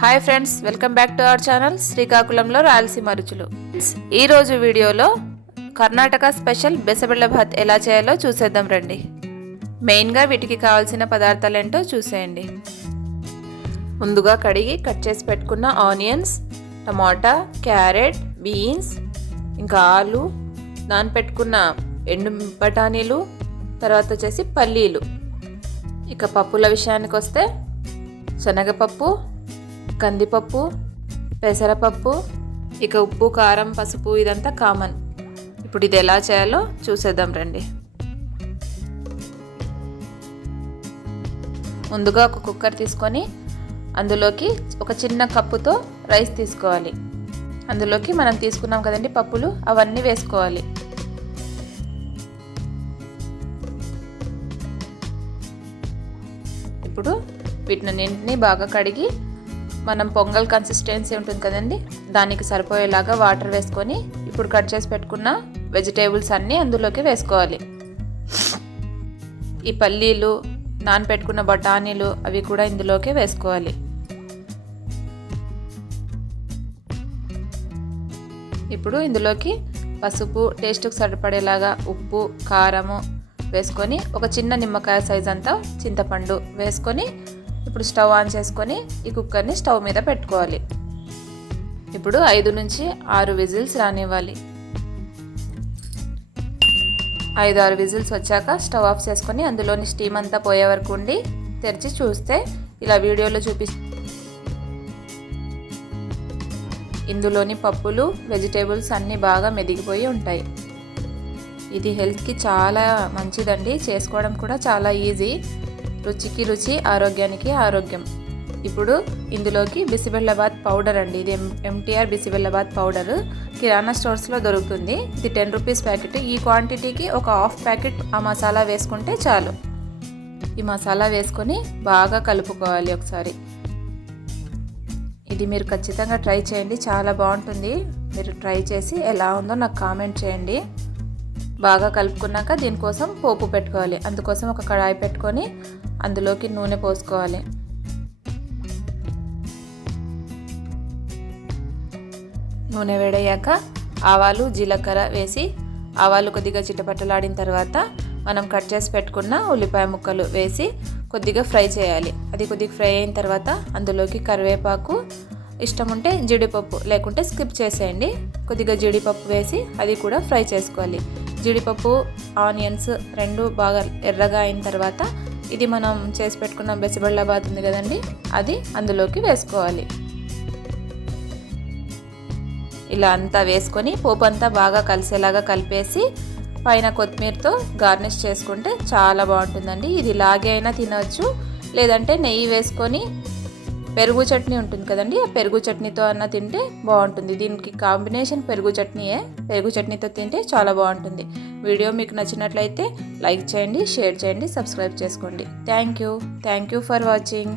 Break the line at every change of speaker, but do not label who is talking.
Hi friends welcome back to our channel శ్రీకాకుళంలో రాయలసీమ రుచులు. ఈరోజు వీడియోలో కర్ణాటక స్పెషల్ బెసబెళ్ళ భాత్ ఎలా చేయాలో చూసేద్దాం రండి. మెయిన్గా వీటికి కావాల్సిన పదార్థాలు ఏంటో చూసేయండి. ముందుగా కడిగి కట్ చేసి పెట్టుకున్న ఆనియన్స్ టమాటా క్యారెట్ బీన్స్ ఇంకా ఆలు నానపెట్టుకున్న ఎండు బఠానీలు తర్వాత వచ్చేసి పల్లీలు. ఇక పప్పుల విషయానికి వస్తే శనగపప్పు కందిపప్పు పెసరపప్పు ఇక ఉప్పు కారం పసుపు ఇదంతా కామన్ ఇప్పుడు ఇది ఎలా చేయాలో చూసేద్దాం రండి. ముందుగా ఒక కుక్కర్ తీసుకొని అందులోకి ఒక చిన్న కప్పుతో రైస్ తీసుకోవాలి. అందులోకి మనం తీసుకున్నాం కదండి పప్పులు అవన్నీ వేసుకోవాలి. ఇప్పుడు వీటినన్నింటినీ బాగా కడిగి మనం పొంగల్ కన్సిస్టెన్సీ ఉంటుంది కదండి? దానికి సరిపోయేలాగా వాటర్ వేసుకొని ఇప్పుడు కట్ చేసి పెట్టుకున్న వెజిటేబుల్స్ అన్నీ అందులోకి వేసుకోవాలి. ఈ పల్లీలు నానపెట్టుకున్న బఠానీలు అవి కూడా ఇందులోకి వేసుకోవాలి. ఇప్పుడు ఇందులోకి పసుపు టేస్ట్కి సరిపడేలాగా ఉప్పు కారము వేసుకొని ఒక చిన్న నిమ్మకాయ సైజ్ అంతా చింతపండు వేసుకొని ఇప్పుడు స్టవ్ ఆన్ చేసుకొని ఈ కుక్కర్ని స్టవ్ మీద పెట్టుకోవాలి. ఇప్పుడు ఐదు నుంచి ఆరు విజిల్స్ రానివ్వాలి. ఐదు ఆరు విజిల్స్ వచ్చాక స్టవ్ ఆఫ్ చేసుకొని అందులోని స్టీమ్ అంతా పోయే వరకు ఉండి తెరిచి చూస్తే ఇలా వీడియోలో చూపి ఇందులోని పప్పులు వెజిటేబుల్స్ అన్నీ బాగా మెదిగిపోయి ఉంటాయి. ఇది హెల్త్కి చాలా మంచిదండి. చేసుకోవడం కూడా చాలా ఈజీ. రుచికి రుచి ఆరోగ్యానికి ఆరోగ్యం. ఇప్పుడు ఇందులోకి బిసిబెల్లబాద్ పౌడర్ అండి. ఇది ఎంటీఆర్ బిసిబెల్లబాద్ పౌడర్. కిరాణా స్టోర్స్లో దొరుకుతుంది. ఇది టెన్ రూపీస్ ప్యాకెట్. ఈ క్వాంటిటీకి ఒక హాఫ్ ప్యాకెట్ ఆ మసాలా వేసుకుంటే చాలు. ఈ మసాలా వేసుకొని బాగా కలుపుకోవాలి ఒకసారి. ఇది మీరు ఖచ్చితంగా ట్రై చేయండి. చాలా బాగుంటుంది. మీరు ట్రై చేసి ఎలా ఉందో నాకు కామెంట్ చేయండి. బాగా కలుపుకున్నాక దీనికోసం పోపు పెట్టుకోవాలి. అందుకోసం ఒక కడాయి పెట్టుకొని అందులోకి నూనె పోసుకోవాలి. నూనె వేడయ్యాక ఆవాలు జీలకర్ర వేసి ఆవాలు కొద్దిగా చిటపట్టలాడిన తర్వాత మనం కట్ చేసి పెట్టుకున్న ఉల్లిపాయ ముక్కలు వేసి కొద్దిగా ఫ్రై చేయాలి. అది కొద్దిగా ఫ్రై అయిన తర్వాత అందులోకి కరివేపాకు ఇష్టం ఉంటే జీడిపప్పు లేకుంటే స్కిప్ చేసేయండి. కొద్దిగా జీడిపప్పు వేసి అది కూడా ఫ్రై చేసుకోవాలి. జీడిపప్పు ఆనియన్స్ రెండు బాగా ఎర్రగా అయిన తర్వాత ఇది మనం చేసి పెట్టుకున్న బెసిబళ్ళబాద్ ఉంది కదండి అది అందులోకి వేసుకోవాలి. ఇలా అంతా వేసుకొని పోపు అంతా బాగా కలిసేలాగా కలిపేసి పైన కొత్తిమీరతో గార్నిష్ చేసుకుంటే చాలా బాగుంటుందండి. ఇది ఇలాగే అయినా తినవచ్చు లేదంటే నెయ్యి వేసుకొని పెరుగు చట్నీ ఉంటుంది కదండి ఆ పెరుగు చట్నీతో అన్న తింటే బాగుంటుంది. దీనికి కాంబినేషన్ పెరుగు చట్నీయే పెరుగు చట్నీతో తింటే చాలా బాగుంటుంది. వీడియో మీకు నచ్చినట్లయితే లైక్ చేయండి షేర్ చేయండి సబ్స్క్రైబ్ చేసుకోండి. Thank you. Thank you for watching.